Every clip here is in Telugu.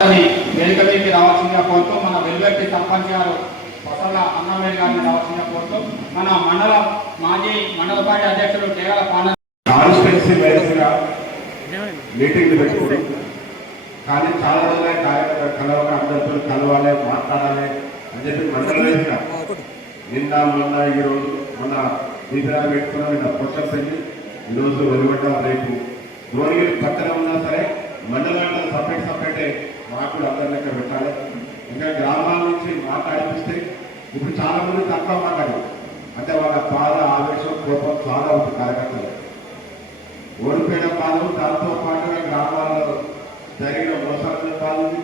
వేదిక మీదకి రావాల్సిందిగా కోరుతూ మన వెలువెట్టి సర్పంచ్ గారు వసల అన్నమేల్ గారిని రావాల్సిందిగా కోరుతూ మన మాజీ మండల పార్టీ అధ్యక్షుడు కేవల కాన్స్టిట్యున్సీ వైజ్గా మీటింగ్లు పెట్టుకుని కానీ చాలా రోజులే కలవక అందరితో కలవాలి మాట్లాడాలి అని చెప్పి మండల వైజ్గా నిన్న మొన్న ఈరోజు మొన్న దీపిరా పెట్టుకున్నాం. నిన్న పొట్టపల్లి, ఈరోజు వెలువడ్డ, రేపు భువనగిరి పక్కన ఉన్నా సరే మండలాల్లో సపరేటే మాకు అందరి లెక్క పెట్టాలి. ఇంకా గ్రామాల నుంచి మాట్లాడిపిస్తే ఇప్పుడు చాలా మంది తక్కువ మాట్లాడారు. అంటే వాళ్ళ బాధ, ఆవేశం, కోపం చాలా ఉంది కార్యకర్తలు. ఓడిపోయిన బాధలు, దాంతో పాటుగా గ్రామాల్లో జరిగిన మోసాల బాధలు,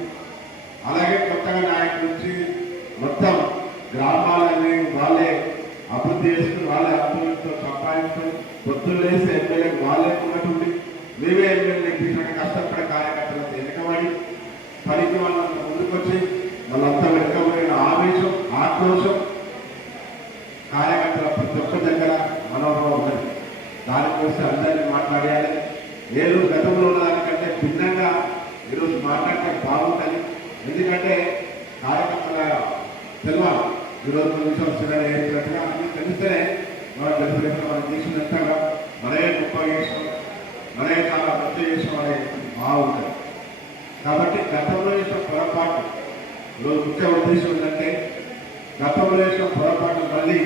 అలాగే కొత్తగా నాయకుల నుంచి మొత్తం గ్రామాలని వాళ్ళే అభివృద్ధి చేసుకుని వాళ్ళే అభివృద్ధితో సంపాదించుకొని పొత్తులేసి ఎమ్మెల్యేకి వాళ్ళే ఉన్నటువంటి మేమే ఎమ్మెల్యే తీసిన కష్టపడే కార్యకర్తలతో వెనుకబడి పనికి వాళ్ళంతా ముందుకొచ్చి వాళ్ళంతా వెనుకబడిన ఆవేశం, ఆక్రోశం కార్యకర్తల ప్రతి ఒక్క దగ్గర మనోభావం ఉన్నది. దానికోసం అందరినీ మాట్లాడాలి. నేను గతంలో ఉన్నదానికంటే భిన్నంగా ఈరోజు మాట్లాడితే బాగుంటుంది. ఎందుకంటే కార్యకర్తల తెలవాలి. ఈరోజు విశ్వాసంగా ఏర్పడినట్టుగా అన్ని తెలిస్తేనే మనం తెలిసిన మనం చేసినట్టుగా మరే గొప్ప చేసాం, మరే చాలా మంచి చేసాం అనేది బాగుంటుంది. కాబట్టి గతంలో చేసిన పొరపాటు ఈరోజు ముఖ్య ఉద్దేశం ఏంటంటే గతంలో చేసిన పొరపాటు మళ్ళీ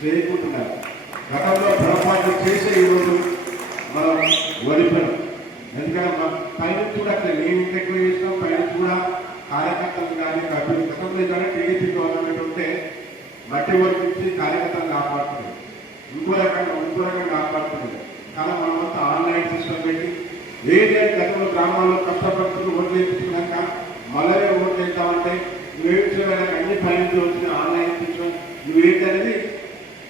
చేయకుంటున్నారు. గతంలో పొరపాటు చేసే ఈరోజు మనం ఓడిపోయాం. ఎందుకంటే మన పైన కూడా అట్లా మేము ఎక్కువ చేసినాం. పైన కూడా కార్యకర్తలు కానీ గతంలో కానీ టీడీపీ గవర్నమెంట్ ఉంటే మట్టి వర్తించి కార్యకర్తలు కాపాడుతుంది, ఇంకో రకంగా కాపాడుతుంది. కానీ మనమంతా ఆన్లైన్ సిస్టమ్ పెట్టి ఏదే గతంలో గ్రామాల్లో కష్టపడుతున్న ఓట్లు వేయించుకున్నాక మళ్ళీ ఓట్లు వేద్దామంటే నువ్వేం చేయడానికి అన్ని పైన వచ్చిన ఆన్లైన్ సిస్టమ్ నువ్వేంటి అనేది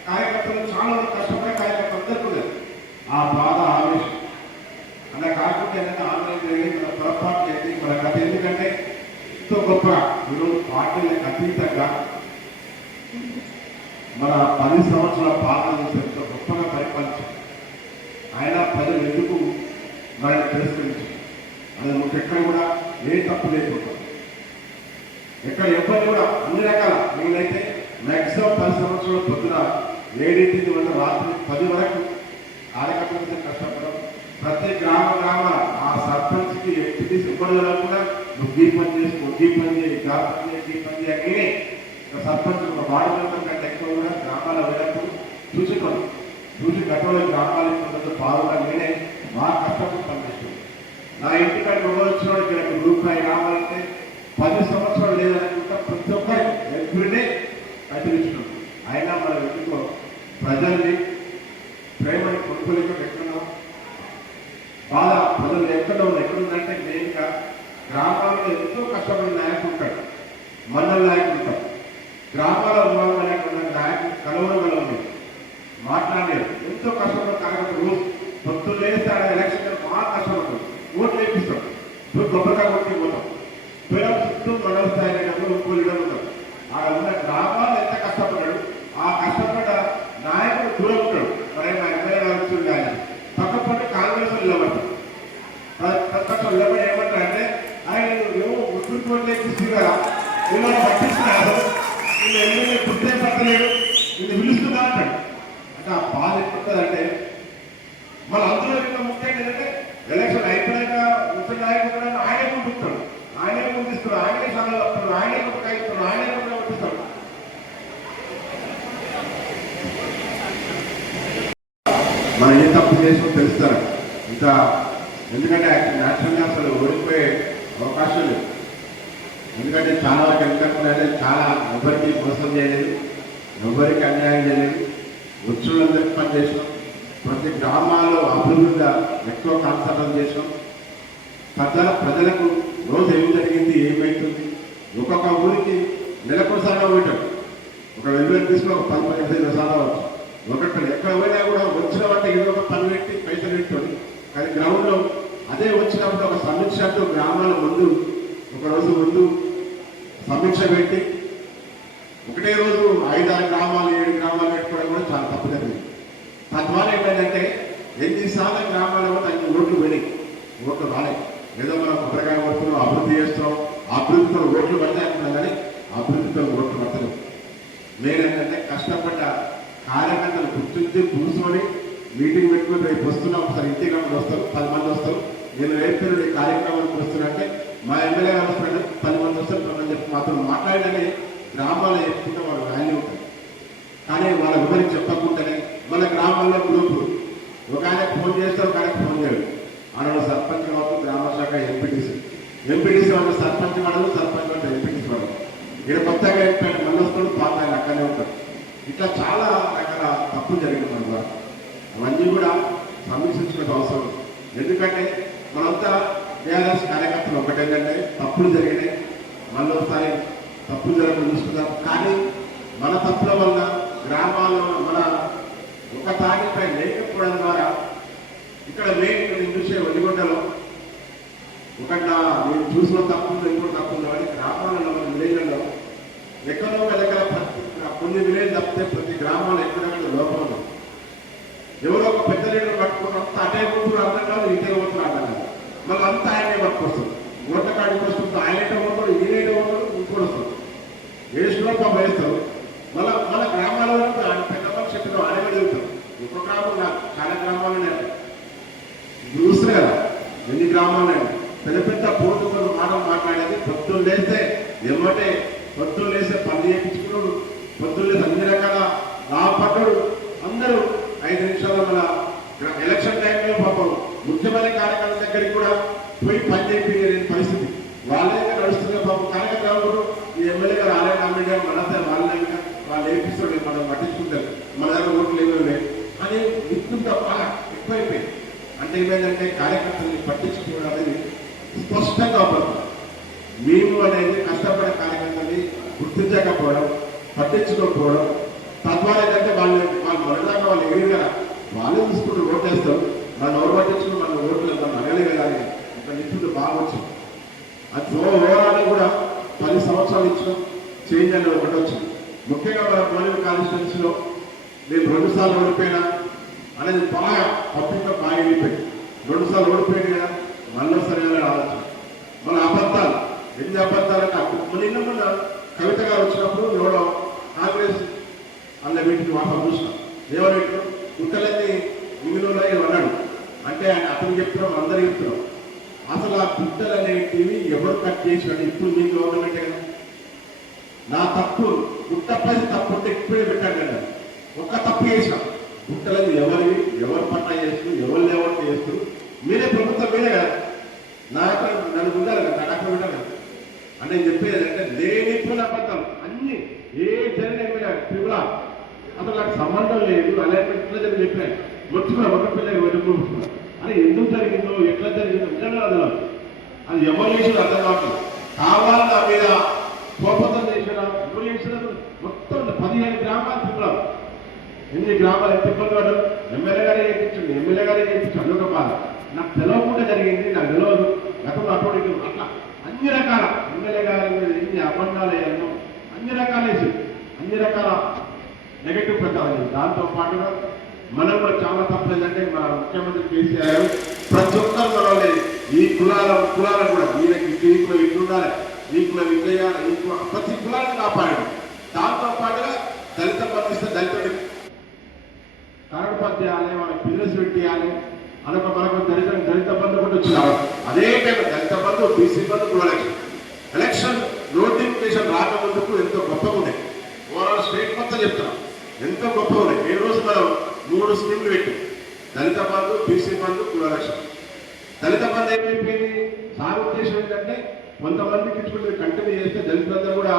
కార్యకర్తలు చాలా కష్టపడే కార్యకర్తలు అందరికీ లేదు. ఆ బాధ, ఆవేశం అలా కాకుండా ఏదైనా ఆన్లైన్ జరిగి మన పొరపాటు చేసి మన గత ఎందుకంటే ఎంతో గొప్ప ఈరోజు పార్టీలకు అతీతంగా మన 10 సంవత్సరాల పాలన చేసి ఎంతో గొప్పగా పరిపాలించారు. ఆయన ప్రజలు ఎందుకు మనల్ని తిరస్కరించారు అది ఎక్కడ కూడా ఏ తప్పు లేకుండా ఎక్కడ ఎవరు కూడా అన్ని రకాల నేనైతే మ్యాక్సిమం 10 సంవత్సరాల పొద్దున 7 వల్ల రాత్రి 10 వరకు కార్యకర్తలతో కష్టపడడం. ప్రతి గ్రామాల ఆ సర్పంచ్కి ఎంపీటీసీ ఇవ్వడం కూడా నువ్వు ఈ పని చేసుకో, ఈ పని చేయి, గా పని చేయి, ఈ పని చేయని సర్పంచ్ ఒక వార్డు మెంబర్ కంటే ఎక్కువ కూడా గ్రామాల వెళ్ళప్పుడు చూసి గతంలో గ్రామాల బాగున్నా నేనే మా కష్టపడి పనిచేస్తుంది. నా ఇంటికాడ వచ్చిన వాడికి నాకు రూపాయి రావాలంటే 10 సంవత్సరాలు లేదనుకుంటా ప్రతి ఒక్కరి ఎవ్రీడే కట్టించినాం. అయినా మనం ఎందుకో ప్రజల్ని ప్రేమని కొనుక్కోలేక ఎక్కడున్నాం, బాధ ప్రజలు ఎక్కడుందంటే మెయిన్గా గ్రామాల్లో ఎంతో కష్టపడిన నాయకుడు ఉంటాడు, మండల నాయకుడు ఉంటాడు. గ్రామాల నాయకుడు కలవడం ఉంది, మాట్లాడలేదు. ఎంతో కష్టపడి కార్యక్రమం రోజు పొద్దున్న లేస్తే ఆడ ఎలక్షన్ బాగా కష్టపడతాడు, ఓట్లు వేపిస్తాడు. ఇప్పుడు గొప్పగా కొట్టి పోతాం. పిల్లలు చుట్టూ మండల స్థాయి ఇంకోలిడం ఉంటాడు. ఆడ ఉన్న గ్రామాలు ఎంత కష్టపడ్డాడు, ఆ కష్టపడ్డ నాయకుడు దూరం ఉంటాడు. మరి మా ఎమ్మెల్యే గారు కానీ పక్కపట్టి కాంగ్రెస్ నిలబడతాడు. నిలబడి ఏమంటారంటే ఆయన ఏమో ఉద్దుకోట్లే కదా ఏమైనా పట్టిస్తున్నారు, నేను ఎమ్మెల్యే గుర్తే పట్టలేడు, నేను పిలుస్తున్నా అంటాడు. అంటే ఆ బాధ ఎట్లుంటుందంటే మన అందులో ఇంకా ముఖ్యంగా ఏంటంటే ఎలక్షన్ అయిపోయాక ముఖ్య నాయకుడు ఆయనే పంపిస్తాడు, ఆయనే పంపిస్తాడు, ఆయనే సలహాలు వస్తాడు, ఆయనే కొట్టుకాయిస్తాడు, ఆయనే కూడా పంపిస్తాడు. మనం ఏ తప్పు చేసినా తెలుస్తారు ఇంకా. ఎందుకంటే నేచురల్గా అసలు ఓడిపోయే అవకాశం లేదు. ఎందుకంటే చాలా వరకు ఎందుకంటే చాలా ఎవరికి మోసం చేయలేదు, ఎవరికి అన్యాయం చేయలేదు, వచ్చులందరికీ పని చేసినాం. ప్రతి గ్రామాల్లో అభివృద్ధిగా ఎక్కువ కాన్సన్ట్రేట్ చేసినాం. ప్రజలకు రోజు ఏం జరిగింది, ఏమైతుంది, ఒక్కొక్క ఊరికి నెలకొకసారి పోయటం. ఒక వెలువెలు తీసుకుని ఒక 10-15 సార్లు అవచ్చు. ఒకటి ఎక్కడ పోయినా కూడా వచ్చిన వాటి ఏదో ఒక పని పెట్టి పైసలు పెట్టుకోండి. కానీ గ్రౌండ్లో అదే వచ్చినప్పుడు ఒక సమీక్షతో గ్రామాల ముందు ఒకరోజు ముందు సమీక్ష పెట్టి ఒకటే రోజు 5-6 గ్రామాలు 7 గ్రామాలు పెట్టుకోవడం కూడా చాలా తప్పు జరిగింది. తద్వారా ఏంటంటే 8 సార్లు గ్రామాలలో 5 ఓట్లు పోయినాయి, ఓట్లు రాలేదు. ఏదో మనం కొత్తగా పోతున్నాం, అభివృద్ధి చేస్తున్నాం, అభివృద్ధితో ఓట్లు పడతాయి అనుకున్నాం కానీ అభివృద్ధితో ఓట్లు పడతారు. నేనేంటంటే కష్టపడ్డ కార్యకర్తలు గుర్తించి కూర్చొని మీటింగ్ పెట్టుకుని రేపు వస్తున్నాం, ఒకసారి ఇంటికి రమ్మని వస్తారు, 10 మంది వస్తారు. నేను రేపు ఈ కార్యక్రమానికి వస్తున్నట్టే మా ఎమ్మెల్యే గారు వస్తున్నట్టు 10 మంది వస్తారు అని చెప్పి మాత్రం మాట్లాడినని గ్రామాల్లో చెప్పుకుంటే వాళ్ళ వాల్యూ ఉంటుంది. కానీ వాళ్ళ వివరించి చెప్పకుండానే మన గ్రామాల్లో గ్రూపు ఒక ఆయన ఫోన్ చేస్తే ఒక ఆయన ఫోన్ చేయడు. ఆడ సర్పంచ్ కావచ్చు, గ్రామ శాఖ ఎంపీటీసీ వాళ్ళు సర్పంచ్ వాడదు, సర్పంచ్ వాళ్ళు ఎంపీటీసీ వాడదు. ఇక్కడ కొత్తగా అయిపోయిన మళ్ళీ వస్తాడు, పాత ఆయన అక్కడనే ఉంటాడు. ఇట్లా చాలా రకాల తప్పులు జరిగింది మన ద్వారా. అవన్నీ కూడా సమీక్షించుకునే అవసరం. ఎందుకంటే మనంతా టీఆర్ఎస్ కార్యకర్తలు ఒకటేంటంటే తప్పులు జరిగినాయి, మళ్ళీ ఒకసారి తప్పులు జరగడం చూసుకుంటాం. కానీ మన తప్పుల వల్ల గ్రామాల్లో మన ఒక తాగిపై లేకపోవడం ద్వారా ఇక్కడ నేను చూసే ఒడిగొండలో ఒకటి నేను చూసిన తప్పుందో ఇంకో తప్పుందో అని గ్రామాలలో విలేజ్లలో ఎక్కడో దగ్గర కొన్ని విలేజ్ తప్పితే ప్రతి గ్రామాల్లో ఎక్కడెక్కడ లోపం ఉంది. ఎవరో ఒక పెద్ద లీడర్ పట్టుకుని అంతా అటే పోతున్నారు అర్థం కాదు, ఇటే పోతున్నారు అర్థం కాదు. మళ్ళీ అంతా ఆయనే పట్టుకొస్తారు. ఓట్ల కాడికి వస్తుంది, ఆయన పోతాడు, ఈయన పోతాడు, ఇంకోటి వస్తారు. వేసుకులో పాప వేస్తారు. మన గ్రామాల్లో పెద్దవాళ్ళు చెప్పిన ఆయనే జరుగుతారు. ఒక గ్రామం నాకు చాలా గ్రామాలనే చూస్తున్నారు కదా, ఎన్ని గ్రామాలనే పెద్ద పెద్ద పోటుతో మాటలు మాట్లాడేది. పొద్దున్న లేస్తే ఎమ్మటే పొద్దున్న లేస్తే పని చేయించుకున్నాడు, పొద్దున్న లేస్తే అన్ని రకాల లాభపడ్డాడు. అందరూ 5 నిమిషాల్లో మన ఎలక్షన్ టైంలో పాపం ముఖ్యమైన కార్యకర్తల దగ్గరికి కూడా పోయి పని చేయించలేని పరిస్థితి. వాళ్ళే నడుస్తున్న పాపం కార్యకర్తలు ఈ ఎమ్మెల్యే గారు ఆలయ నామిగా మన వాళ్ళ వాళ్ళు ఏపిస్తాడు, మనం పట్టించుకుంటారు, మన దగ్గర ఓట్లు ఏమీ అని విత్తుంత బాగా ఎక్కువైపోయింది. అంటే ఏమైందంటే కార్యకర్తల్ని పట్టించుకోవడం అనేది స్పష్టంగా అవుతుంది. మేము అనేది కష్టపడే కార్యకర్తల్ని గుర్తించకపోవడం, పట్టించుకోకపోవడం, తద్వారా ఏంటంటే వాళ్ళు మొదటిదాకా వాళ్ళు ఎగిరి కదా, వాళ్ళే తీసుకుంటూ ఓటేస్తారు. మనం ఎవరు పట్టించుకుని మన ఓట్లు మనం అడగలే కదా అని ఒక నిపుణుడు బాగా వచ్చింది. అది ఓవరాల్ కూడా 10 సంవత్సరాలు ఇచ్చిన చేంజ్ అనేది ఒకటి వచ్చింది. ముఖ్యంగా మన పోలింగ్ కాన్స్టిట్యున్సీలో నేను 2 సార్లు ఓడిపోయినా అనేది బాగా పబ్లిక్లో బాగా వెళ్ళిపోయింది. 2 సార్లు ఓడిపోయింది కదా, మళ్ళీ సరైన ఆలోచన. మన అబద్ధాలు, ఎన్ని అబద్ధాలంటే నిన్న కవిత గారు వచ్చినప్పుడు ఎవడో కాంగ్రెస్ అన్న వీటికి వాపం చూసినాం. ఎవరు గుట్టలన్నీ ఇందులో అన్నాడు అంటే ఆయన అతను చెప్తున్నాం, అందరూ చెప్తున్నాం. అసలు ఆ గుట్టలు అనేటివి ఎవరు కట్ చేసినాడు? ఇప్పుడు మీ గవర్నమెంటే కదా. నా తప్పు గుట్టపై తప్పు ఉంటే ఇప్పుడే పెట్టాడు కదా. ఒక్క తప్పు చేసినాం, గుట్టలని ఎవరివి, ఎవరు పట్టా చేస్తూ, ఎవరు లేవట్టు చేస్తూ, మీరే ప్రభుత్వం మీరే కదా. నాకు నన్ను ఉండాలి కదా, నాకు ఉండాలి కదా అంటే నేను చెప్పేది అంటే లేనిపోయిన అబద్ధం అన్ని ఏ జరిగిన ట్రిబులా అసలు నాకు సంబంధం లేదు. అలైన్మెంట్ జరిగి చెప్పాను, వచ్చుకున్నా ఒక పిల్లలు వెతుకున్నా అని ఎందుకు జరిగిందో ఎట్లా జరిగిందో నిజంగా అర్థం. అది ఎవరు చేసిన అర్థం కావట్లేదు. కావాలని నా మీద కోపంతం చేసిన ఎవరు చేసిన మొత్తం 15 గ్రామాలు తిప్పారు. ఎన్ని గ్రామాలు ఎంత ఇబ్బంది పడ్డారు. ఎమ్మెల్యే గారే చేయించండి, ఎమ్మెల్యే గారే చేయించండి అదొక బాధ. నాకు తెలవకుండా జరిగింది, నాకు తెలియదు. గతంలో అటువంటి అట్లా అన్ని రకాల ఎమ్మెల్యే గారి మీద ఎన్ని అబద్ధాలు అయ్యాను, అన్ని రకాల అన్ని రకాల నెగటివ్ ప్రచారం. దాంతో పాటుగా మనం కూడా చాలా తప్పలేదంటే మన ముఖ్యమంత్రి కేసీఆర్ గారు ప్రతి ఒక్కరు మనల్ని ఈ కులాలను కూడా వీళ్ళకి ఈ కులం ఇట్లుండాలి, ఈ కులం ఇట్లా చేయాలి, ఈ కులం ప్రతి కులాన్ని కాపాడాడు. దాంతో పాటుగా దళిత బంధిస్తే దళితుడి కరడుపతి చేయాలి, వాళ్ళకి బిజినెస్ పెట్టేయాలి అనొక మనకు దళిత బంధు కూడా వచ్చినారు. అదే టైంలో దళిత బంధు, బీసీ బంధు, కుల ఎలక్షన్ నోటిఫికేషన్ రాకముందుకు ఎంతో గొప్పగా ఉన్నాయి. ఓవరాల్ స్టేట్ మొత్తం చెప్తున్నాం ఎంతో గొప్పగా ఉన్నాయి. ఈ రోజు మనం 3 స్కీమ్లు పెట్టి దళిత బంధు, బీసీ బంధు, కుల ఎలక్షన్. దళిత బంధు ఏమైపోయింది? సార్ ఉద్దేశం ఏంటంటే కొంతమందికి ఇచ్చుకుంటే కంటిన్యూ చేస్తే దళితులందరూ కూడా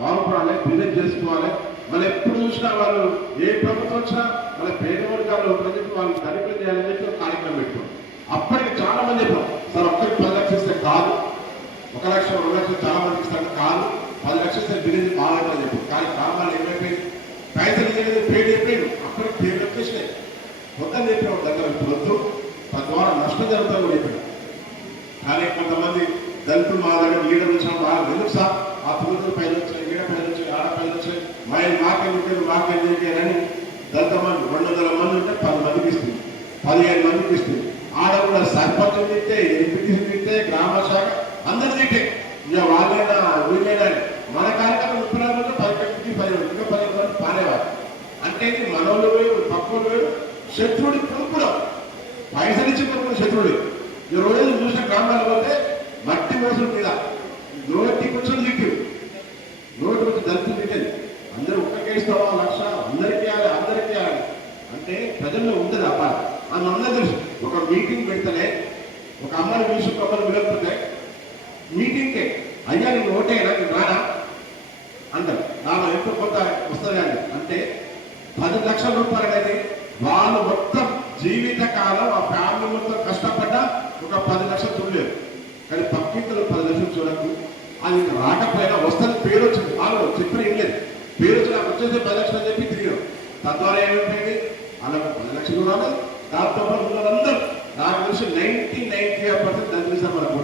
బాగుపడాలి, బిజినెస్ చేసుకోవాలి. మనం ఎప్పుడు చూసినా వాళ్ళు ఏ ప్రభుత్వం వచ్చినా వాళ్ళ పేదవర్గాలు ప్రజలకు వాళ్ళు ధనికులు చేయాలని చెప్పి ఒక కార్యక్రమం పెట్టుకోండి. అప్పటికి చాలా మంది చెప్పాం, సార్ ఒక్కరికి 10 లక్షలు ఇస్తే కాదు, 1 లక్ష 2 లక్షలు చాలా మందికి ఇస్తాను కాదు, 10 లక్షలు ఇస్తే బిజినెస్ బాగుంటుందని చెప్పి. కానీ గ్రామాలు ఏమైపోయింది, పైసలు ఇచ్చేది పేరు చెప్పాడు. అప్పటికి పేరు వచ్చేసినాయి, మొత్తం చెప్పిన దగ్గర వద్దు, తద్వారా నష్టం జరుగుతుంది కూడా చెప్పాడు. కానీ కొంతమంది దళితులు మా దగ్గర లీడర్ వచ్చిన వాళ్ళు ఎందుకు సార్ ఆ పురుగులు పైలు వచ్చాయి, ఈడ పైలు వచ్చాయి, ఆడ పైలు వచ్చాయి, మాకేం చేయాలని దళిత మంది 200 మంది ఉంటే 10 మందికి ఇస్తుంది, 15 మందికి ఇస్తుంది. ఆడ కూడా సర్పంచ్ తింటే, ఎంపీటీసీ తింటే, గ్రామ శాఖ అందరూ ఇటే ఇక వాళ్ళైనా వీళ్ళైనా మన కార్యక్రమం 30 మంది 10 ఇంకా 10 మంది పారేవారు. అంటే ఇది మనోళ్ళు వేరు పక్కలు వేరు శత్రువుడి కొనుక్కున్నాం పైసలు ఇచ్చి కొనుక్కున్న శత్రువుడి. ఈ రోజు చూసిన గ్రామాలు పోతే మట్టి మోసులు మీద నోటి కూర్చొని తిట్టు నోటి వచ్చి దళితులు తిట్టేది అందరూ ఒక్కకే ఇస్తావా 1,00,000 అందరికీ ఇవ్వాలి అందరికీ ఇవ్వాలి అంటే ప్రజల్లో ఉంటుంది అబ్బాయి అని అందరూ తెలుసు. ఒక మీటింగ్ పెడితేనే ఒక అమ్మని పిలిచి ఒక అమ్మని పిలకపోతే మీటింగ్కే అయ్యా నేను ఓటేనా నేను రానా అంటారు. నాకు ఎంతో కొంత వస్తుంది అండి అంటే 10 లక్షల రూపాయలు అనేది వాళ్ళు మొత్తం జీవితకాలం ఆ ఫ్యామిలీ మొత్తం కష్టపడ్డా ఒక 10 లక్షలు చూడలేదు. కానీ పక్కింతలు 10 లక్షలు చూడకు అది రాకపోయినా వస్తుంది పేరు వచ్చింది వాళ్ళు చెప్పిన ఏం లేదు పేరు వచ్చి నాకు వచ్చేసి 10 లక్షలు అని చెప్పి తిరిగాం. తద్వారా ఏమైపోయింది వాళ్ళకు 10 లక్షలు రాలేదు. దాంతో పాటు ఉన్నదందరూ నాకు తెలిసి 90-95% దాని మనకు